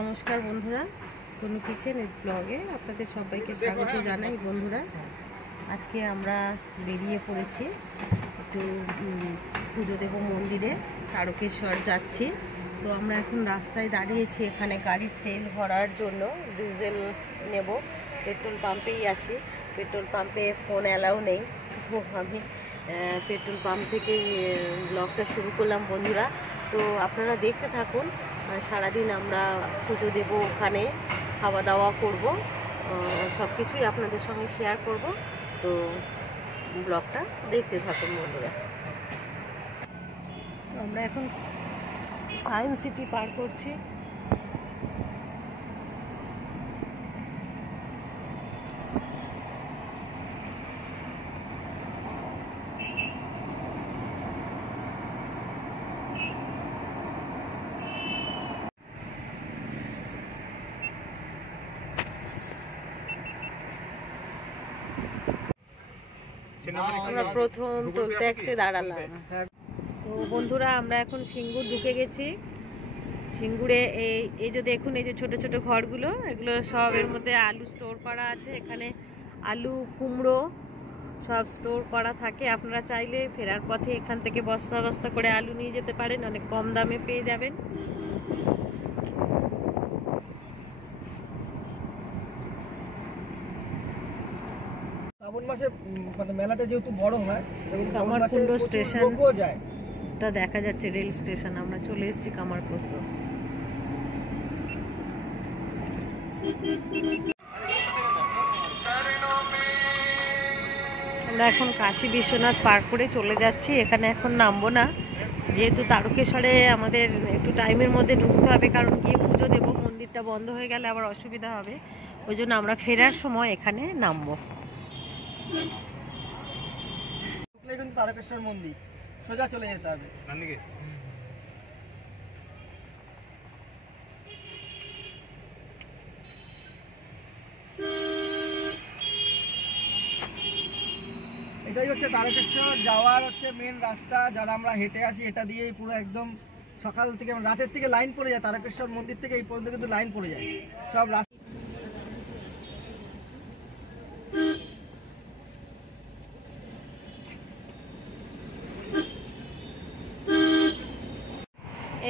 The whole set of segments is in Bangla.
নমস্কার বন্ধুরা, তনু কিচেন ব্লগে আপনাদের সবাইকে স্বাগত জানাই। বন্ধুরা, আজকে আমরা বেরিয়ে পড়েছি, একটু পুজো দেব মন্দিরে, তারকেশ্বর যাচ্ছি। তো আমরা এখন রাস্তায় দাঁড়িয়েছি, এখানে গাড়ির তেল ভরার জন্য ডিজেল নেব। পেট্রোল পাম্পেই আছি, পেট্রোল পাম্পে ফোন অ্যালাউ নেই। তো আমি পেট্রোল পাম্প থেকেই ব্লগটা শুরু করলাম বন্ধুরা। তো আপনারা দেখতে থাকুন, সারাদিন আমরা পুজো দেব, ওখানে খাওয়া দাওয়া করব, সব কিছুই আপনাদের সঙ্গে শেয়ার করব। তো ব্লগটা দেখতে থাকুন বন্ধুরা। আমরা এখন সায়েন্স সিটি পার করছি। আমরা প্রথম টোল ট্যাক্সে দাঁড়ালাম। তো বন্ধুরা, আমরা এখন সিঙ্গুর ঢুকে গেছি। সিঙ্গুরে এই যে দেখুন, এই যে ছোট ছোট ঘরগুলো, এগুলো সব এর মধ্যে আলু স্টোর করা আছে। এখানে আলু, কুমড়ো সব স্টোর করা থাকে। আপনারা চাইলে ফেরার পথে এখান থেকে বস্তা বস্তা করে আলু নিয়ে যেতে পারেন, অনেক কম দামে পেয়ে যাবেন। শ্রাবণ মাসে মানে মেলাটা যেহেতু বড় হয়, কামারকুণ্ড স্টেশনটা দেখা যাচ্ছে, রেল স্টেশন। আমরা চলে এসেছি কামারকুণ্ড। আমরা এখন কাশী বিশ্বনাথ পার করে চলে যাচ্ছি। এখানে এখন নামবো না, যেহেতু তারকেশ্বরে আমাদের একটু টাইমের মধ্যে ঢুকতে হবে, কারণ গিয়ে পুজো দেবো। মন্দিরটা বন্ধ হয়ে গেলে আবার অসুবিধা হবে, ওই জন্য আমরা ফেরার সময় এখানে নামবো। কিন্তু তারকেশ্বর মন্দির সোজা চলে যেতে হবে। এটাই হচ্ছে তারকেশ্বর যাওয়ার মেন রাস্তা। যারা আমরা হেঁটে আসি, এটা দিয়েই পুরো একদম সকাল থেকে রাতের থেকে লাইন পড়ে যায়। তারকেশ্বর মন্দির থেকে এই পর্যন্ত কিন্তু লাইন পড়ে যায় সব রাস্তা।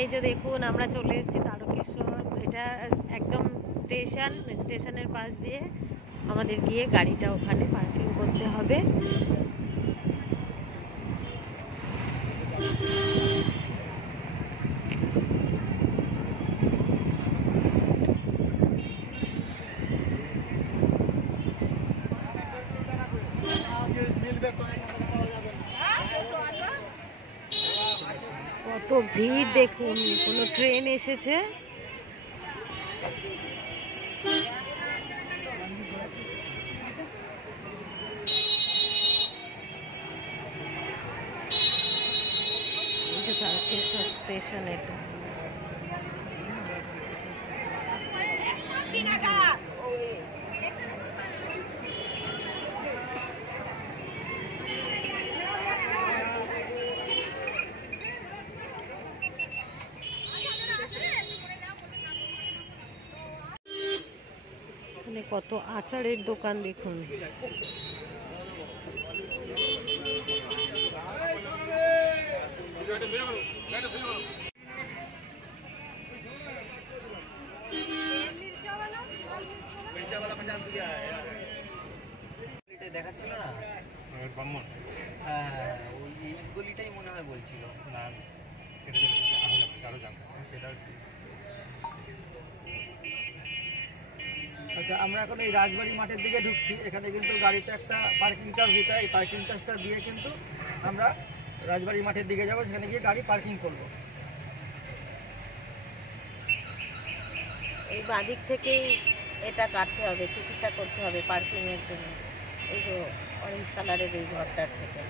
এই যে দেখুন, আমরা চলে এসেছি তারকেশ্বর। এটা একদম স্টেশনের পাশ দিয়ে আমাদের গিয়ে গাড়িটা ওখানে পার্কিং করতে হবে। কত ভিড় দেখুন, কোনো ট্রেন এসেছে। তারকেশ্বর স্টেশন এটা। কত আচারের দোকান দেখুন। দেখাচ্ছিল না, হ্যাঁ ওই গলিটাই মনে হয় বলছিল না। আচ্ছা, আমরা এখন এই রাজবাড়ি মাঠের দিকে ঢুকছি। এখানে কিন্তু গাড়িতে একটা পার্কিং চার্জ দিতে হয়। এই পার্কিং চার্জটা দিয়ে কিন্তু আমরা রাজবাড়ি মাঠের দিকে যাবো, সেখানে গিয়ে গাড়ি পার্কিং করব। এই বাদিক থেকেই এটা কাটতে হবে, টিকিটটা করতে হবে পার্কিং এর জন্য। এই যে অরেঞ্জ কালারের এই ঘরটার থেকে।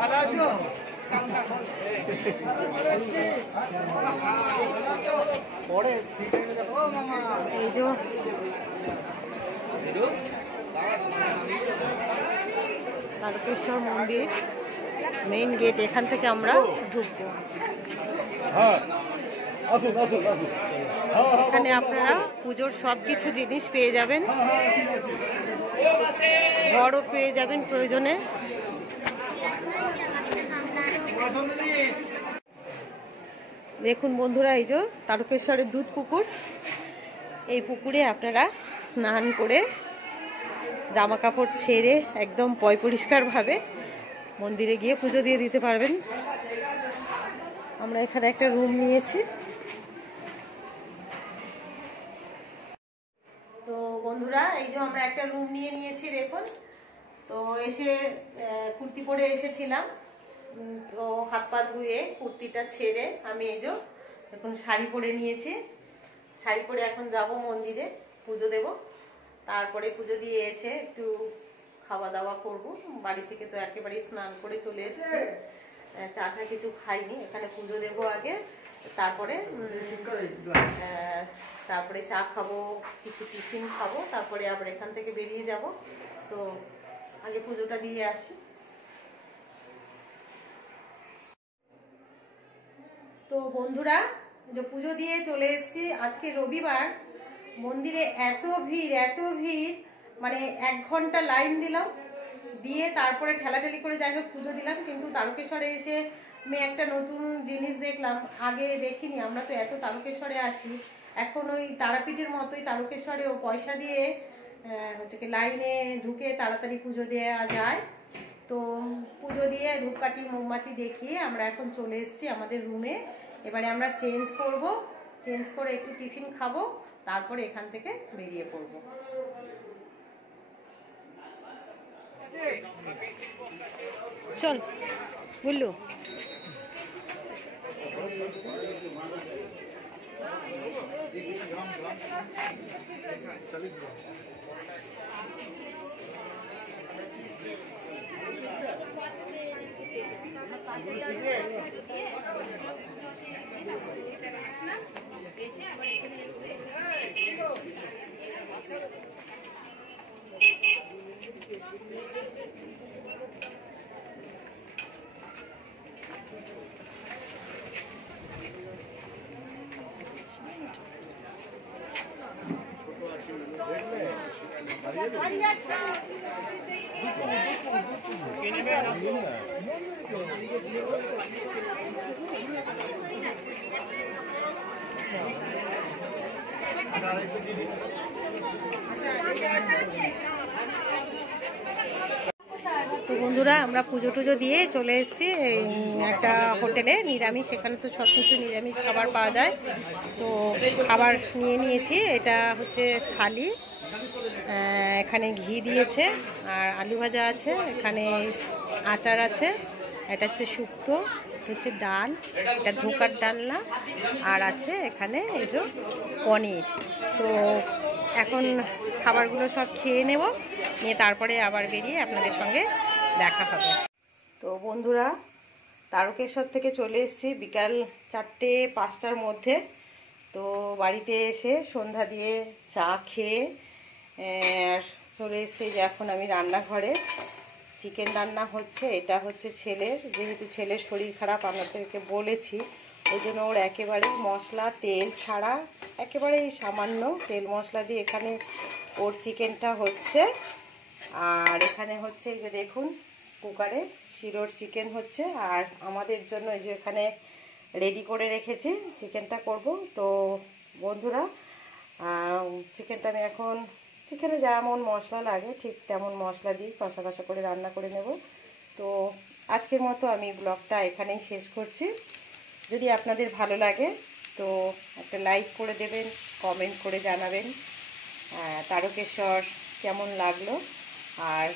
ভালো আছো? এই যে তারকেশ্বর মন্দির মেইন গেট, এখান থেকে আমরা ঢুকবো। এখানে আপনারা পুজোর সব কিছু জিনিস পেয়ে যাবেন, বড়ও পেয়ে যাবেন প্রয়োজনে। দেখুন বন্ধুরা, এই যে তারকেশ্বরের দুধ পুকুর, এই পুকুরে আপনারা স্নান করে জামা কাপড় ছেড়ে একদম পয় পরিষ্কারভাবে মন্দিরে গিয়ে পুজো দিয়ে দিতে পারবেন। আমরা এখানে একটা রুম নিয়েছি। তো বন্ধুরা, এই যে আমরা একটা রুম নিয়েছি দেখুন। তো এসে কুর্তি পরে এসেছিলাম, তো হাত পা ধুয়ে কুর্তিটা ছেড়ে আমি এই যে দেখুন শাড়ি পরে নিয়েছি। শাড়ি পরে এখন যাব মন্দিরে পুজো দেব। তারপরে পুজো দিয়ে এসে একটু খাওয়া দাওয়া করব। বাড়ি থেকে তো একেবারেই স্নান করে চলে এসেছি, চা খা কিছু খাইনি। এখানে পুজো দেবো আগে, তারপরে চা খাবো, কিছু টিফিন খাবো, তারপরে আবার এখান থেকে বেরিয়ে যাব। তো আগে পুজোটা দিয়ে আসি। তো বন্ধুরা, যে পুজো দিয়ে চলে এসেছি, আজকে রবিবার। মন্দিরে এত ভিড়, মানে 1 ঘন্টা লাইন দিলাম, দিয়ে তারপরে ঠেলাঠেলি করে যাই হোক পুজো দিলাম। কিন্তু তারকেশ্বরে এসে আমি একটা নতুন জিনিস দেখলাম, আগে দেখিনি। আমরা তো এত তারকেশ্বরে আসি, এখন ওই তারাপীঠের মতোই তারকেশ্বরেও পয়সা দিয়ে হচ্ছে কি লাইনে ঢুকে তাড়াতাড়ি পুজো দেওয়া যায়। তো পুজো দিয়ে ধূপকাঠি মোমবাতি দেখিয়ে আমরা এখন চলে এসেছি আমাদের রুমে। এবারে আমরা চেঞ্জ করব, চেঞ্জ করে একটু টিফিন খাবো, তারপরে এখান থেকে বেরিয়ে পড়ব। চল বুঝলু। তো বন্ধুরা, আমরা পুজো টুজো দিয়ে চলে এসেছি একটা হোটেলে নিরামিষ, সেখানে তো সব কিছু নিরামিষ খাবার পাওয়া যায়। তো খাবার নিয়ে নিয়েছি। এটা হচ্ছে থালি, এখানে ঘি দিয়েছে আর আলু ভাজা আছে, এখানে আচার আছে, এটা হচ্ছে শুক্তো, হচ্ছে ডাল, এটা ধোকার ডালনা, আর আছে এখানে এই যে পনির। তো এখন খাবারগুলো সব খেয়ে নেব, নিয়ে তারপরে আবার বেরিয়ে আপনাদের সঙ্গে দেখা হবে। তো বন্ধুরা, তারকেশ্বর থেকে চলে এসেছি বিকাল 4টে-5টার মধ্যে। তো বাড়িতে এসে সন্ধ্যা দিয়ে চা খেয়ে চলে এসেছি যে এখন আমি রান্নাঘরে। চিকেন রান্না হচ্ছে, এটা হচ্ছে ছেলের, যেহেতু ছেলের শরীর খারাপ আপনাদেরকে বলেছি, ওই জন্য ওর একেবারে মশলা তেল ছাড়া, একেবারে সামান্য তেল মশলা দিয়ে এখানে ওর চিকেনটা হচ্ছে। আর এখানে হচ্ছে এই যে দেখুন কুকারে শিরোর চিকেন হচ্ছে, আর আমাদের জন্য এই যে এখানে রেডি করে রেখেছি চিকেনটা করব। তো বন্ধুরা, চিকেনটা আমি এখন চিকেনে যেমন মশলা লাগে ঠিক তেমন মশলা দিয়ে কষা কষা করে রান্না করে নেব। তো আজকের মতো আমি ব্লগটা এখানেই শেষ করছি। যদি আপনাদের ভালো লাগে তো একটা লাইক করে দেবেন, কমেন্ট করে জানাবেন তারকেশ্বর কেমন লাগলো, আর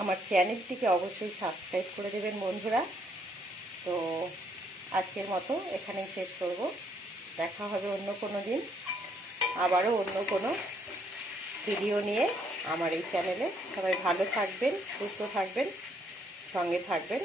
আমার চ্যানেলটিকে অবশ্যই সাবস্ক্রাইব করে দেবেন বন্ধুরা। তো আজকের মতো এখানেই শেষ করব। দেখা হবে অন্য কোনো দিন, আবারও অন্য কোনো ভিডিও নিয়ে আমার এই চ্যানেলে। সবাই ভালো থাকবেন, সুস্থ থাকবেন, সঙ্গে থাকবেন।